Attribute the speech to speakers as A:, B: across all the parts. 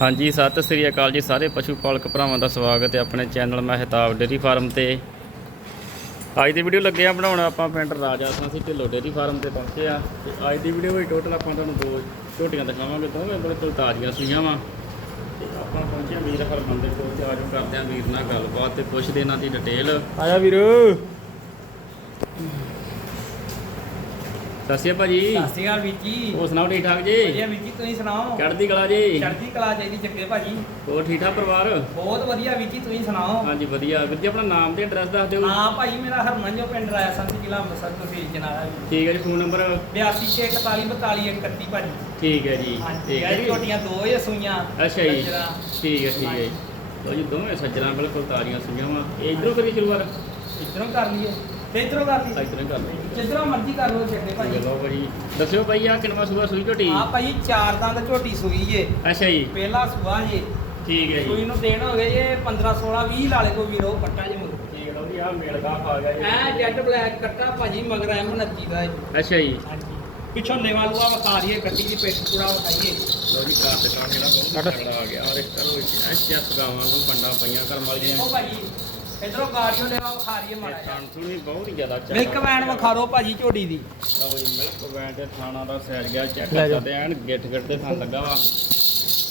A: ਹਾਂਜੀ, ਸਤਿ ਸ੍ਰੀ ਅਕਾਲ ਜੀ ਸਾਰੇ ਪਸ਼ੂ ਪਾਲਕ ਭਰਾਵਾਂ ਦਾ ਸਵਾਗਤ ਹੈ ਆਪਣੇ ਚੈਨਲ ਮਹਿਤਾਬ ਡੇਰੀ ਫਾਰਮ ਤੇ। ਅੱਜ ਦੀ ਵੀਡੀਓ ਲੱਗੇ ਆ ਬਣਾਉਣ, ਆਪਾਂ ਪਿੰਡ ਰਾਜਾ ਸੀ ਢਿੱਲੋ ਡੇਰੀ ਫਾਰਮ ਤੇ ਪਹੁੰਚੇ ਆ। ਤੇ ਅੱਜ ਦੀ ਵੀਡੀਓ ਵਿੱਚ ਟੋਟਲ ਆਪਾਂ ਤੁਹਾਨੂੰ ਦੋ ਝੋਟੀਆਂ ਦਿਖਾਵਾਂਗੇ, ਦੋਵੇਂ ਬਿਲਕੁਲ ਤਾਜ਼ੀਆਂ ਸੂਈਆਂ ਵਾ। ਤੇ ਆਪਾਂ ਪਹੁੰਚੇ ਵੀਰ ਹਰਮਨ ਦੇ ਕੋਲ, ਤੇ ਆਜੋ ਕਰਦੇ ਆ ਵੀਰ ਨਾਲ ਗੱਲਬਾਤ ਤੇ ਪੁੱਛਦੇ ਇਹਨਾਂ ਦੀ ਡਿਟੇਲ ਆਇਆ ਵੀਰ। ਸਤਿ ਸ਼੍ਰੀ ਅਕਾਲ ਭਾਜੀ।
B: ਸਤਿ ਸ਼੍ਰੀ ਅਕਾਲ ਵੀਰ ਜੀ।
A: ਹੋਰ ਸੁਣਾਓ ਠੀਕ ਠਾਕ ਜੀ?
B: ਵਧੀਆ ਵੀਰ ਜੀ ਤੁਸੀਂ ਸੁਣਾਓ?
A: ਚੜ੍ਹਦੀ ਕਲਾ ਜੀ?
B: ਚੜ੍ਹਦੀ ਕਲਾ ਚਾਹੀਦੀ ਜੱਗੇ ਭਾਜੀ।
A: ਹੋਰ ਠੀਕ ਠਾਕ ਪਰਿਵਾਰ?
B: ਬਹੁਤ ਵਧੀਆ ਵੀਰ ਜੀ ਤੁਸੀਂ ਸੁਣਾਓ?
A: ਹਾਂਜੀ ਵਧੀਆ। ਵੀਰ ਜੀ ਆਪਣਾ ਨਾਮ ਤੇ ਐਡਰੈਸ ਦੱਸ ਦਿਓ।
B: ਹਾਂ ਭਾਈ ਮੇਰਾ ਹਰਮਨ ਜੋ ਪਿੰਡ ਰਾਇਆ ਸੰਤ ਜ਼ਿਲ੍ਹਾ ਅੰਮ੍ਰਿਤਸਰ ਤੋਂ ਫੇਜ ਜਨਾਲਾ ਜੀ।
A: ਠੀਕ ਹੈ ਜੀ ਫੋਨ ਨੰਬਰ?
B: 8241424131 ਭਾਜੀ।
A: ਠੀਕ ਹੈ ਜੀ ਠੀਕ ਹੈ ਜੀ।
B: ਝੋਟੀਆਂ ਦੋ ਹੀ ਸੂਈਆਂ
A: ਅੱਛਾ ਜੀ। ਠੀਕ ਹੈ ਠੀਕ ਹੈ ਜੀ। ਜੀ ਦੋਵੇਂ ਸੱਜਣਾ ਬਿਲਕੁਲ ਤਾਜ਼ੀਆਂ ਸੁਈਆਂ ਵਾ। ਇਧਰੋਂ ਕਰੀ ਸ਼ੁਰੂਆਤ?
B: ਇੱਧਰੋਂ ਕਰ ਲਈਏ। ਤੇ ਇੱਧਰੋਂ ਕਰ ਲਈਏ
A: ਇਧਰੋਂ ਕਰ ਲਈ।
B: ਜਿੱਧਰੋਂ ਮਰਜ਼ੀ ਕਰ ਲਓ ਜੱਗੇ ਭਾਜੀ
A: ਲਓ ਭਾਜੀ ਦੱਸਿਓ ਭਾਈ ਆ ਕਿੰਨਵਾ ਸੂਆ ਸੂਈ ਝੋਟੀ?
B: ਹਾਂ ਭਾਈ ਚਾਰ ਦੰਦ ਝੋਟੀ ਸੂਈ ਜੇ
A: ਅੱਛਾ ਜੀ।
B: ਪਹਿਲਾ ਸੂਆ ਜੇ
A: ਠੀਕ ਹੈ
B: ਸੂਈ
A: ਜੀ
B: ਨੂੰ ਦੇਣ ਹੋ ਗਏ ਜੇ 15 16 20 ਲਾਲੇ ਕੋ ਵੀਰੋ ਕੱਟਾ ਜੇ ਮਗਰ
A: ਠੀਕ ਹੈ ਲਓ ਜੀ ਆ ਮੇਲਗਾ ਆ ਗਿਆ ਜੀ।
B: ਐ ਜੈਟ ਬਲੈਕ ਕੱਟਾ ਭਾਜੀ ਮਗਰ ਐ 29 ਦਾ।
A: ਅੱਛਾ ਜੀ।
B: ਪਿੱਛੋਂ ਲੇਵਾ ਲੂਆ ਵਿਖਾ ਰਹੀਏ ਗੱਡੀ ਦੀ ਪਿੱਠ ਪੂਰਾ ਵਿਖਾਈਏ।
A: ਲਓ ਜੀ ਕਾਰ ਕਾਰ ਜਿਹੜਾ ਬਹੁਤ ਤਗੜਾ ਆ ਗਿਆ। ਔਰ ਇਸ ਤਰ੍ਹਾਂ ਵਿੱਚ ਐਸ ਗਾਵਾਂ ਨੂੰ ਪੰਡਾ ਪਈਆਂ ਕਰਮ ਵਾਲੀਆਂ।
B: ਦੇਖੋ ਭਾਜੀ ਇਧਰੋਂ ਗਾੜੀਆਂ ਲੇਵਾ ਵਿਖਾ ਰਹੀਏ ਮਾੜਾ ਜਿਹਾ।
A: ਸੁਣੀ ਬਹੁਤ ਹੀ ਜ਼ਿਆਦਾ ਚੰਗਾ
B: ਮਿਲਕ ਵੈਨ ਵਿਖਾ ਦਿਓ ਭਾਜੀ ਝੋਟੀ ਦੀ।
A: ਲਓ ਜੀ ਮਿਲਕ ਵੈਨ ਤੇ ਥਾਣਾ ਦਾ ਸੈਰ ਗਿਆ ਚੈੱਕ
B: ਲੈ ਜਾਓ।
A: ਕਰਦੇ ਐਨ ਗਿੱਟ ਗਿੱਟ ਤੇ ਥਾਂ ਲੱਗਾ ਵਾ।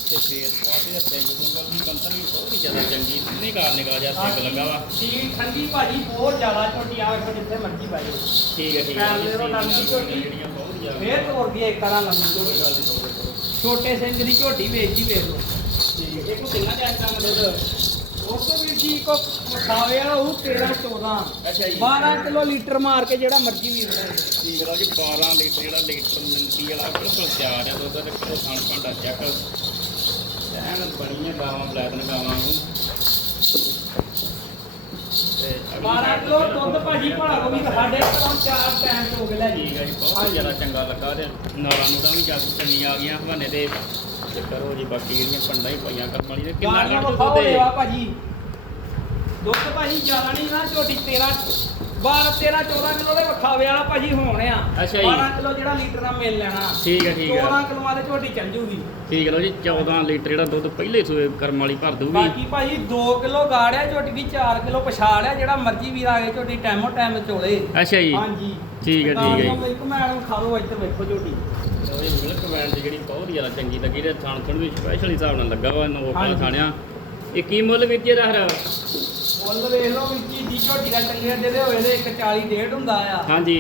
A: ਤੇ ਫੇਸ ਕੁਆਲਿਟੀ ਦਾ ਸਿੰਗ ਸਿੰਗਲ ਦੀ ਕੰਤਰ ਵੀ ਬਹੁਤ ਹੀ ਜ਼ਿਆਦਾ ਚੰਗੀ ਨਿਗਾਹ ਨਿਗਾਹ ਜਿਹਾ ਸਿੰਗ ਲੱਗਾ ਵਾ।
B: ਠੀਕ ਠੰਡੀ ਭਾਜੀ ਬਹੁਤ ਜ਼ਿਆਦਾ ਝੋਟੀ ਆ ਵੇਖੋ ਜਿੱਥੇ ਮਰਜ਼ੀ ਬਾਈ
A: ਠੀਕ ਹੈ ਠੀਕ ਹੈ।
B: ਪੈਰ ਦੇ ਨਾਲ ਲੰਬੀ ਝੋਟੀ।
A: ਜਿਹੜੀਆਂ ਬਹੁਤ ਹੀ ਜ਼ਿਆਦਾ।
B: ਫੇਰ ਤੋੜ ਗਈ ਇੱਕ ਤਰ੍ਹਾਂ ਲੰਮੀ
A: ਕੋਈ
B: ਝੋਟੀ।
A: ਗੱਲ ਨਹੀਂ ਤੋੜੇ ਕਰੋ
B: ਛੋਟੇ ਸਿੰਘ ਦੀ ਝੋਟੀ ਵੇਚ ਵੇਖ ਲਓ।
A: ਠੀਕ ਹੈ। ਇਹ ਕੋ ਕਿੰਨਾ ਦਾ ਇਸ
B: ਜੀ ਕੋ ਉਹ 13 14
A: ਅੱਛਾ ਜੀ।
B: 12 ਕਿਲੋ ਲੀਟਰ ਮਾਰ ਕੇ ਜਿਹੜਾ ਮਰਜ਼ੀ ਵੀਰ ਲੈ
A: ਠੀਕ ਹੈ ਜੀ 12 ਲੀਟਰ ਜਿਹੜਾ ਲੀਟਰ ਮਿੰਟੀ ਵਾਲਾ ਬਿਲਕੁਲ ਤਿਆਰ ਹੈ ਦੁੱਧ ਤੇ ਕਿਲੋ ਖਾਣ ਭਾਂਡਾ ਚੈੱਕ ਐਨ ਬਣੀਆਂ ਗਾਵਾਂ ਬਲੈਤਨ ਗਾਵਾਂ ਨੂੰ। ਤੇ ਅਗਲੀ
B: 12
A: side
B: ਕਿਲੋ
A: ਤੇ
B: ਦੁੱਧ ਭਾਜੀ ਭਲਾ ਕੋ ਵੀ ਸਾਡੇ ਘਰੋਂ ਚਾਰ ਟਾਈਮ ਹੋ ਗਏ ਲੈ ਜੀ।
A: ਠੀਕ ਹੈ ਜੀ ਬਹੁਤ ਜ਼ਿਆਦਾ ਚੰਗਾ ਲੱਗਾ ਤੇ ਨਾਲਾਂ। ਨੂੰ ਤਾਂ ਵੀ ਜੱਗ ਚੰਗੀ ਆ ਗਈਆਂ ਹਵਾਨੇ ਤੇ ਤੇ ਕਰੋ ਜੀ ਬਾਕੀ ਜਿਹੜੀਆਂ ਪੰਡਾਂ ਹੀ ਪਈਆਂ ਕਰਮ ਵਾਲੀ ਤੇ ਕਿੰਨਾ
B: ਗਾੜੀਆਂ
A: ਕੱਢ
B: ਭਾਜੀ। ਦੁੱਧ ਭਾਜੀ ਜ਼ਿਆਦਾ ਨਹੀਂ ਨਾ ਝੋਟੀ 13 12 13 14 ਕਿਲੋ ਦੇ ਵਿਖਾਵੇ ਵਾਲਾ ਭਾਜੀ ਹੋਣ ਆ।
A: ਅੱਛਾ ਜੀ।
B: 12 ਕਿਲੋ ਜਿਹੜਾ ਲੀਟਰ ਦਾ ਮਿਲ ਲੈਣਾ।
A: ਠੀਕ ਹੈ ਠੀਕ
B: 14
A: ਹੈ
B: ਕਿਲੋਆਂ ਦੇ ਝੋਟੀ ਚੱਲ ਜੂਗੀ।
A: ਠੀਕ ਹੈ ਲਓ ਜੀ 14 ਲੀਟਰ ਜਿਹੜਾ ਦੁੱਧ ਪਹਿਲੇ ਸੂਏ ਕਰਮ ਵਾਲੀ ਭਰ ਦੂਗੀ
B: ਬਾਕੀ ਭਾਜੀ 2 ਕਿਲੋ ਗਾੜਿਆ ਝੋਟੀ ਦੀ 4 ਕਿਲੋ ਪਛਾੜਿਆ ਜਿਹੜਾ ਮਰਜ਼ੀ ਵੀਰ ਆ ਕੇ ਝੋਟੀ ਟਾਈਮੋ ਟਾਈਮ ਚੋਲੇ।
A: ਅੱਛਾ ਜੀ।
B: ਹਾਂਜੀ।
A: ਠੀਕ ਹੈ, ਠੀਕ ਹੈ ਜੀ।
B: ਇੱਕ ਮੈਡਮ ਖਾ ਲਓ ਵੇਖੋ ਝੋਟੀ।
A: ਦੀ ਜਿਹੜੀ ਬਹੁਤ ਜ਼ਿਆਦਾ ਚੰਗੀ ਲੱਗੀ ਤੇ ਥਾਣ ਥਣ ਵੀ ਸਪੈਸ਼ਲ ਹਿਸਾਬ ਨਾਲ ਲੱਗਾ ਵਾ ਨੋਕ। ਥਾਣਿਆ। ਇਹ ਕੀ ਮੁੱਲ ਵਿੱਚ ਇਹਦਾ ਹਰ?
B: ਮੁੱਲ ਵੇਖ ਲਓ ਵੀਰ ਜੀ ਦੀ ਝੋਟੀ ਦਾ ਟੰਗੇ ਦੇ ਹੋਏ ਦੇ 140 ਡੇਢ ਹੁੰਦਾ ਆ।
A: ਹਾਂਜੀ।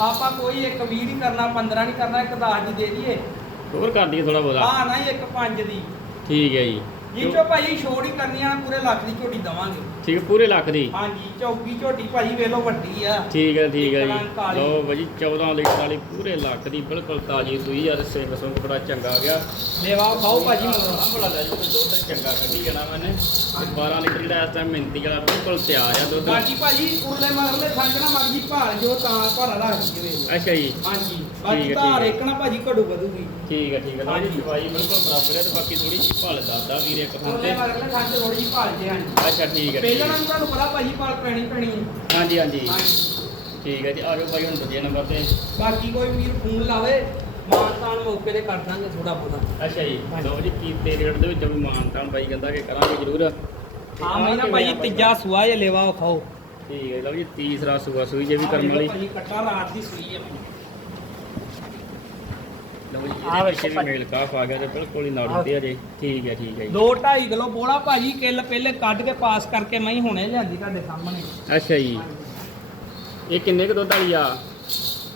B: ਆਪਾਂ ਕੋਈ ਇੱਕ 20 ਨਹੀਂ ਕਰਨਾ 15 ਨਹੀਂ ਕਰਨਾ ਇੱਕ 10 ਦੀ ਦੇ ਦਈਏ।
A: ਹੋਰ ਕਰ ਦਈਏ ਥੋੜਾ ਬਹੁਤਾ
B: ਹਾਂ ਨਾ ਹੀ ਇੱਕ 5 ਦੀ।
A: ਠੀਕ ਹੈ ਜੀ।
B: ਜੀ ਚੋ ਭਾਈ ਛੋੜ ਹੀ ਕਰਨੀ ਆ ਪੂਰੇ ਲੱਖ ਦੀ ਝੋਟੀ ਦਵਾਂਗੇ।
A: ਠੀਕ ਪੂਰੇ ਲੱਖ ਦੀ?
B: ਹਾਂਜੀ ਚੌਕੀ ਝੋਟੀ ਭਾਜੀ ਵੇਖ ਲਓ ਵੱਡੀ ਆ।
A: ਠੀਕ ਹੈ ਠੀਕ ਹੈ ਜੀ। ਲਓ ਭਾਜੀ 14 ਲੀਟਰ ਵਾਲੀ ਪੂਰੇ ਲੱਖ ਦੀ ਬਿਲਕੁਲ ਤਾਜ਼ੀ ਸੂਈ ਆ ਤੇ ਸਿੰਘ ਸੁੰਗ ਬੜਾ ਚੰਗਾ ਆ ਗਿਆ।
B: ਮੇਵਾ ਖਾਓ ਭਾਜੀ। ਮਗਰੋਂ
A: ਬੜਾ ਲੈ ਜੀ ਦੁੱਧ ਚੰਗਾ ਕੱਢੀ ਜਾਣਾ ਮੈਨੇ। ਤੇ 12 ਲੀਟਰ ਜਿਹੜਾ ਇਸ ਟਾਈਮ ਮਿੰਤੀ ਵਾਲਾ ਬਿਲਕੁਲ ਤਿਆਰ ਆ ਦੁੱਧ।
B: ਬਾਕੀ ਭਾਜੀ ਉਰਲੇ ਮਗਰਲੇ ਸੰਜਣਾ ਮਰਜ਼ੀ ਭਾਲ ਜੋ ਤਾਂ ਭਾਰਾ ਰੱਖ ਜੀ ਵੇਖ ਲਓ।
A: ਅੱਛਾ ਜੀ।
B: ਹਾਂਜੀ ਬਾਕੀ ਧਾਰ। ਇੱਕਣਾ ਭਾਜੀ ਘੜੂ ਵਧੂਗੀ।
A: ਠੀਕ ਹੈ ਠੀਕ ਹੈ। ਲਓ ਜੀ
B: ਹਾਂਜੀ।
A: ਦਵਾਈ ਬਿਲਕੁਲ ਬਰਾਬਰ ਹੈ ਤੇ ਬਾਕੀ ਥੋੜੀ ਜਿਹੀ ਭਲ ਦੱਸਦਾ ਵੀਰ ਇੱਕ ਥਾਂ
B: ਉਰਲੇ
A: ਤੇ
B: ਮਗਰਲੇ ਸੰਜ ਥੋੜੀ ਜੀ ਭਾਲ ਜੇ ਹਾਂਜੀ।
A: ਅੱਛਾ ਠੀਕ ਹੈ ਹੈ।
B: ਨੂੰ ਤੁਹਾਨੂੰ ਪਤਾ ਭਾਜੀ ਭਾਲ ਪੈਣੀ ਪੈਣੀ ਹੈ।
A: ਹਾਂਜੀ ਹਾਂਜੀ।
B: ਹਾਂਜੀ।
A: ਠੀਕ ਹੈ ਜੀ ਆ ਜਾਓ ਭਾਈ ਹੁਣ ਦੂਜੇ ਨੰਬਰ ਤੇ।
B: ਬਾਕੀ ਕੋਈ ਵੀਰ ਫੋਨ ਲਾਵੇ ਮਾਨ ਤਾਨ ਮੌਕੇ ਤੇ ਕਰ ਦਾਂਗੇ ਥੋੜਾ ਬਹੁਤਾ।
A: ਅੱਛਾ ਜੀ
B: ਹਾਂਜੀ।
A: ਲਓ ਜੀ ਕੀਤੇ ਰੇਟ ਦੇ ਵਿੱਚ ਵੀ ਮਾਨਤਾਨ ਬਾਈ ਕਹਿੰਦਾ ਕਿ ਕਰਾਂਗੇ ਜ਼ਰੂਰ। ਤੇ
B: ਹਾਂ
A: ਆਹ
B: ਮੈਂ ਨਾ
A: ਕਿਵੇਂ
B: ਭਾਜੀ
A: ਆ
B: ਤੀਜਾ ਸੁਆ ਇਹ ਲੈਵਾ ਖਾਓ
A: ਠੀਕ ਹੈ ਲਓ ਜੀ ਤੀਸਰਾ ਸੂਆ ਸੂਈ ਜੇ ਵੀ ਕਰਨ ਵਾਲੀ।
B: ਭਾਜੀ ਕੱਟਾ ਰਾਤ ਦੀ ਸੂਈ ਹੈ
A: ਲਓ ਜੀ
B: ਆਹ
A: ਇਹਦੇ
B: ਵੇਖੋ
A: ਪਿੱਛੇ ਵੀ
B: ਭਾਜੀ।
A: ਮੇਲ ਕਾਫ ਆ ਗਿਆ ਤੇ ਬਿਲਕੁਲ ਹੀ ਨਾੜੂ ਤੇ ਅਜੇ ਠੀਕ ਹੈ ਠੀਕ ਹੈ ਜੀ।
B: 2.5 ਕਿਲੋ ਬੋਲਾ ਭਾਜੀ ਕਿੱਲ ਪਹਿਲੇ ਕੱਢ ਕੇ ਪਾਸ ਕਰਕੇ ਮੈਂ ਹੀ ਹੁਣੇ ਲਿਆਂਦੀ ਤੁਹਾਡੇ ਸਾਹਮਣੇ।
A: ਅੱਛਾ ਜੀ। ਇਹ ਕਿੰਨੇ ਕੁ ਦੁੱਧ ਵਾਲੀ ਆ?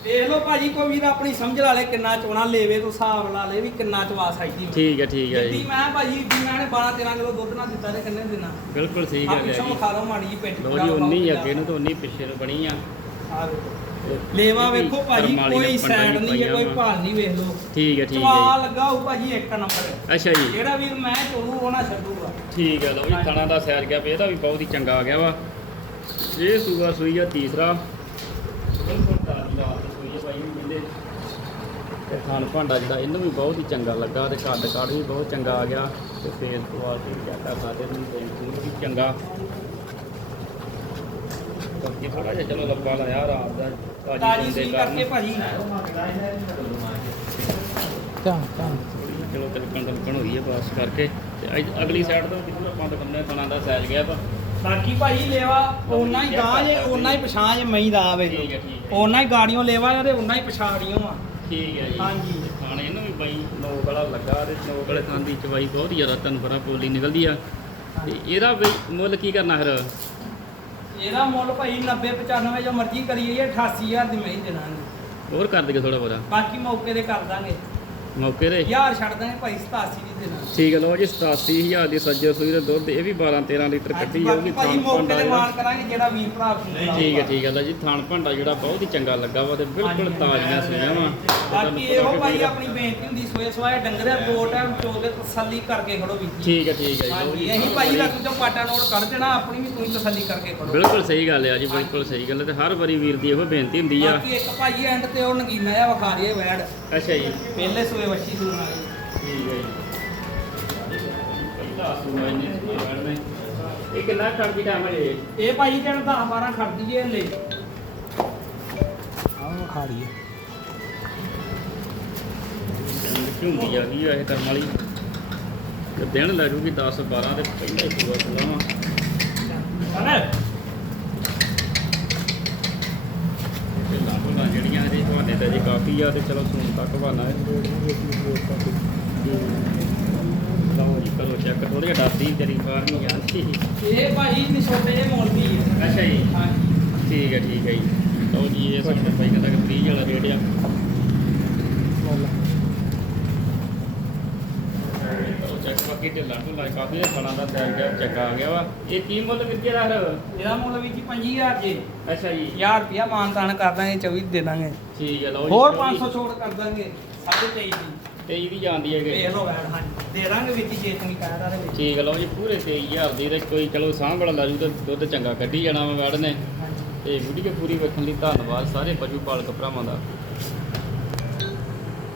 B: ਵੇਖ ਲਓ ਭਾਜੀ ਕੋਈ ਵੀਰ ਆਪਣੀ ਸਮਝ ਲਾ ਲੈ ਕਿੰਨਾ ਚੋਣਾ ਲੇਵੇ ਤੋਂ ਹਿਸਾਬ ਲਾ ਲੈ ਵੀ ਕਿੰਨਾ ਚਵਾ ਸਕਦੀ
A: ਠੀਕ ਹੈ ਠੀਕ ਹੈ
B: ਜਿੱਦੀ
A: ਜੀ।
B: ਮੈਂ ਭਾਜੀ ਜਿੱਦੀ ਮੈਂ ਨੇ 12 13 ਕਿਲੋ ਦੁੱਧ ਨਾ ਦਿੱਤਾ ਤੇ ਕਿੰਨੇ ਦਿਨਾਂ
A: ਬਿਲਕੁਲ ਸਹੀ
B: ਆ
A: ਗੱਲ ਹੈ
B: ਪਿੱਛੋਂ
A: ਜੀ।
B: ਖਾ ਲਓ ਮਾੜੀ ਜੀ ਪਿੱਠ
A: ਲਓ ਜੀ ਉਨੀ ਅੱਗੇ ਨੂੰ ਤੇ ਉਨੀ ਪਿੱਛੇ ਨੂੰ ਬਣੀ ਆ।
B: ਵੇਖੋ। ਲੇਵਾ ਵੇਖੋ ਭਾਜੀ ਕੋਈ ਸਾਈਡ ਨਹੀਂ ਹੈ ਕੋਈ ਭਾਲ ਨਹੀਂ ਵੇਖ ਲਓ।
A: ਠੀਕ ਹੈ ਠੀਕ
B: ਚਵਾ
A: ਹੈ
B: ਲੱਗਾ ਹੋਊ ਭਾਜੀ ਇੱਕ ਨੰਬਰ।
A: ਅੱਛਾ ਜੀ।
B: ਜਿਹੜਾ ਵੀਰ ਮੈਂ ਉਹ ਨਾ ਛੱਡੂਗਾ।
A: ਠੀਕ ਹੈ ਲਓ ਜੀ ਥਣਾ ਦਾ ਸੈਰ ਗਿਆ ਵੀ ਇਹਦਾ ਵੀ ਬਹੁਤ ਹੀ ਚੰਗਾ ਆ ਗਿਆ ਵਾ। ਇਹ ਸੂਆ ਸੂਈ ਆ ਤੀਸਰਾ। ਬਿਲਕੁਲ ਤਾਜ਼ੀ ਰਾਤ ਦੀ ਸੂਈ ਆ ਭਾਈ ਵੀ ਕਹਿੰਦੇ ਤੇ ਖਾਣ ਭਾਂਡਾ ਜਿਹੜਾ ਇਹਨੂੰ ਵੀ ਬਹੁਤ ਹੀ ਚੰਗਾ ਲੱਗਾ ਤੇ ਕੱਦ ਕਾੜ ਵੀ ਬਹੁਤ ਚੰਗਾ ਆ ਗਿਆ। ਤੇ ਫੇਸ ਕੁਆਲਿਟੀ ਚੈੱਕ ਕਰ ਸਕਦੇ ਤੁਸੀਂ ਵੀ ਚੰਗਾ। ਬਾਕੀ ਥੋੜਾ ਜਿਹਾ ਚਲੋ ਲੱਪਾ ਲਾਇਆ ਰਾਤ ਦਾ
B: ਤਾਜੀ
A: ਹੁੰਦੇ
B: ਸੀ
A: ਕਾਰਨ।
B: ਕਰਕੇ ਭਾਜੀ। ਧਿਆਨ ਧਿਆਨ
A: ਚਲੋ ਤਿਲਕਣ ਤਿਲਕਣ ਹੋਈ ਹੈ ਪਾਸ ਕਰਕੇ। ਤੇ ਅੱਜ- ਅਗਲੀ ਸਾਈਡ ਤੋਂ ਕਿਧਰ ਆਪਾਂ ਦਿਖਾਉਂਦੇ ਹਾਂ ਕਣਾ ਦਾ ਸਾਈਜ਼ ਗਿਆ ਵਾ
B: ਬਾਕੀ ਭਾਈ ਲੇਵਾ ਓਨਾ ਹੀ ਗਾਂ ਜੇ ਓਨਾ ਹੀ ਪਛਾਂ ਜੇ ਮਈ ਦਾ ਆਵੇ।
A: ਠੀਕ ਹੈ ਠੀਕ ਹੈ।
B: ਓਨਾ ਹੀ ਗਾੜੀਆਂ ਲੇਵਾ ਤੇ ਓਨਾ ਹੀ ਪਛਾੜੀਆਂ ਆ
A: ਠੀਕ ਹੈ ਜੀ।
B: ਹਾਂਜੀ।
A: ਤੇ ਖਾਣੇ ਇਹਨੂੰ ਵੀ ਬਾਈ ਨੋਕ ਵਾਲਾ ਲੱਗਾ ਤੇ ਨੋਕ ਵਾਲੇ ਥਾਂ ਦੀ ਚਵਾਈ ਬਹੁਤ ਹੀ ਜ਼ਿਆਦਾ ਤੁਹਾਨੂੰ ਪਤਾ ਪੋਲੀ ਨਿਕਲਦੀ ਆ। ਤੇ ਇਹਦਾ ਮੁੱਲ ਕੀ ਕਰਨਾ ਫਿਰ?
B: ਇਹਦਾ ਮੁੱਲ ਭਾਈ 90 95 ਜੋ ਮਰਜ਼ੀ ਕਰੀਏ ਇਹ 88000 ਦੀ ਮਈ ਦੇਣਾਗੇ
A: ਹੋਰ ਕਰ ਦਈਏ ਥੋੜਾ ਬੋਰਾ
B: ਬਾਕੀ ਮੌਕੇ ਤੇ ਕਰ ਦਾਂਗੇ।
A: ਮੌਕੇ ਤੇ?
B: ਯਾਰ ਛੱਡ ਦਾਂਗੇ ਭਾਈ 87 ਦੀ ਦੇਣਾ।
A: ਠੀਕ ਹੈ ਲਓ ਜੀ 87000 ਦੀ ਸੱਜੇ ਸੂਈ ਦਾ ਦੁੱਧ ਇਹ ਵੀ 12 13 ਲੀਟਰ ਕੱਢੀ ਜਾਊਗੀ
B: ਭਾਈ ਮੌਕੇ ਤੇ ਮਾਰ ਕਰਾਂਗੇ ਜਿਹੜਾ ਵੀਰ ਭਰਾ
A: ਠੀਕ ਹੈ ਠੀਕ ਹੈ ਲਓ ਜੀ ਥਾਣ ਭਾਂਡਾ ਜਿਹੜਾ ਬਹੁਤ ਹੀ ਚੰਗਾ ਲੱਗਾ ਵਾ ਤੇ ਬਿਲਕੁਲ ਤਾਜ਼ੀਆਂ ਸੂਈਆਂ ਵਾ।
B: ਬਾਕੀ ਇਹੋ ਭਾਈ ਆਪਣੀ ਬੇਨਤੀ ਹੁੰਦੀ ਸੋਏ ਸਵਾਏ ਡੰਗਰੇ ਦੋ ਟਾਈਮ ਚੋ ਕੇ ਤਸੱਲੀ ਕਰਕੇ ਖੜੋ ਵੀ।
A: ਠੀਕ ਹੈ ਠੀਕ ਹੈ ਜੀ ਜੀ।
B: ਅਸੀਂ ਭਾਈ ਰੱਖ ਚੋਂ ਪਾਟਾ ਨੋਟ ਕੱਢ ਦੇਣਾ ਆਪਣੀ ਵੀ ਤੁਸੀਂ ਤਸੱਲੀ ਕਰਕੇ ਖੜੋ।
A: ਬਿਲਕੁਲ ਸਹੀ ਗੱਲ ਹੈ ਜੀ ਬਿਲਕੁਲ ਸਹੀ ਗੱਲ ਹੈ ਤੇ ਹਰ ਵਾਰੀ ਵੀਰ ਦੀ ਇਹੋ ਬੇਨਤੀ ਹੁੰਦੀ ਆ।
B: ਬਾਕੀ ਇੱਕ ਭਾਈ ਐਂਡ ਤੇ ਉਹ ਨਗੀਨਾ ਆ ਵਿਖਾ ਰਹੀ ਹੈ ਵੈੜ।
A: ਅੱਛਾ ਜੀ।
B: ਪਹਿਲੇ ਸੂਏ ਵੱਛੀ ਸੂਣ ਵਾਲੀ
A: ਠੀਕ ਹੈ ਜੀ। ਪਹਿਲਾ ਸੂਆ ਇਹਨੇ ਸੂਆ ਇਹ ਕਿੰਨਾ ਖਰਚੀ ਟਾਈਮ ਹੈ
B: ਇਹ ਭਾਈ ਜਣ 10 12 ਖੜਦੀ ਜੇ ਲੈ ਆਹ ਰਹੀ ਹੈ
A: ਝੁੰਦੀ ਆ ਗਈ ਇਹ ਕਰਮ ਵਾਲੀ। ਤੇ ਦਿਨ ਲੈ ਜੂਗੀ 10 12 ਤੇ ਪਹਿਲਾ ਹੀ ਸੂਆ ਖੁੱਲਾ ਵਾ ਤੇ ਲਾਂਭਾਂ ਜਿਹੜੀਆਂ ਇਹਦੇ ਤੁਹਾਡੇ ਤੇ ਜੀ ਕਾਫੀ ਆ ਤੇ ਚਲੋ ਸੂਣ ਤੱਕ ਬਹਾਨਾ ਹੈ। ਲਓ ਜੀ ਕਰੋ ਚੈੱਕ ਥੋੜੀ ਜਿਹਾ ਡਰਦੀ ਤੇਰੀ ਫਾਰਮਿੰਗ ਆ
B: ਇਹ ਭਾਈ ਨੀ ਛੋਟੇ ਜਿਹੇ ਮੁੱਲ ਦੀ ਹੈ।
A: ਅੱਛਾ ਜੀ।
B: ਹਾਂਜੀ।
A: ਠੀਕ ਹੈ ਠੀਕ ਹੈ ਜੀ। ਲਓ ਜੀ ਇਹ ਸਾਡੇ ਭਾਈ ਕਿ 30 ਵਾਲਾ ਰੇਟ ਆ। ਚੈੱਕ ਬਾਕੀ ਢਿੱਲਾ ਢੁੱਲਾ ਕਾਫੀ ਫਲਾਂ ਦਾ ਸਾਈਜ਼ ਜਿਹਾ ਚੰਗਾ ਆ ਗਿਆ ਵਾ। ਇਹ ਕੀ ਮੁੱਲ ਵਿੱਚੇ ਦਾ
B: ਇਹਦਾ ਮੁੱਲ ਵੀ ਜੀ 25000 ਜੇ।
A: ਅੱਛਾ ਜੀ।
B: 1000 ਰੁਪਿਆ ਮਾਨਤਾਨ ਕਰ ਦਾਂਗੇ 24 ਦੇ ਦਾਂਗੇ।
A: ਠੀਕ ਹੈ ਲਓ ਜੀ
B: ਹੋਰ
A: ਚਲੋ ਜੀ।
B: 500 ਛੋੜ ਕਰ ਦਾਂਗੇ। 23.5 ਦੀ।
A: ਤੇ ਇਹਦੀ ਜਾਂਦੀ ਹੈ ਕਿ
B: ਲਓ ਵੈਣ ਹਾਂਜੀ। ਦੇ ਦਾਂਗੇ ਵਿੱਚ ਹੀ ਜੇ ਤੁਸੀਂ ਕਹਿਦਾ ਦੇ ਵਿੱਚ।
A: ਠੀਕ ਹੈ ਲਓ ਜੀ ਪੂਰੇ 23000 ਦੀ ਤੇ ਕੋਈ ਚਲੋ ਸਾਂਭ ਵਾਲਾ ਲੈ ਜੂ ਤੇ ਦੁੱਧ ਚੰਗਾ ਕੱਢੀ ਜਾਣਾ ਵਾ ਵੜ ਨੇ।
B: ਹਾਂਜੀ।
A: ਤੇ ਵੀਡੀਓ ਪੂਰੀ ਵੇਖਣ ਲਈ ਧੰਨਵਾਦ ਸਾਰੇ ਪਸ਼ੂ ਪਾਲਕ ਭਰਾਵਾਂ ਦਾ।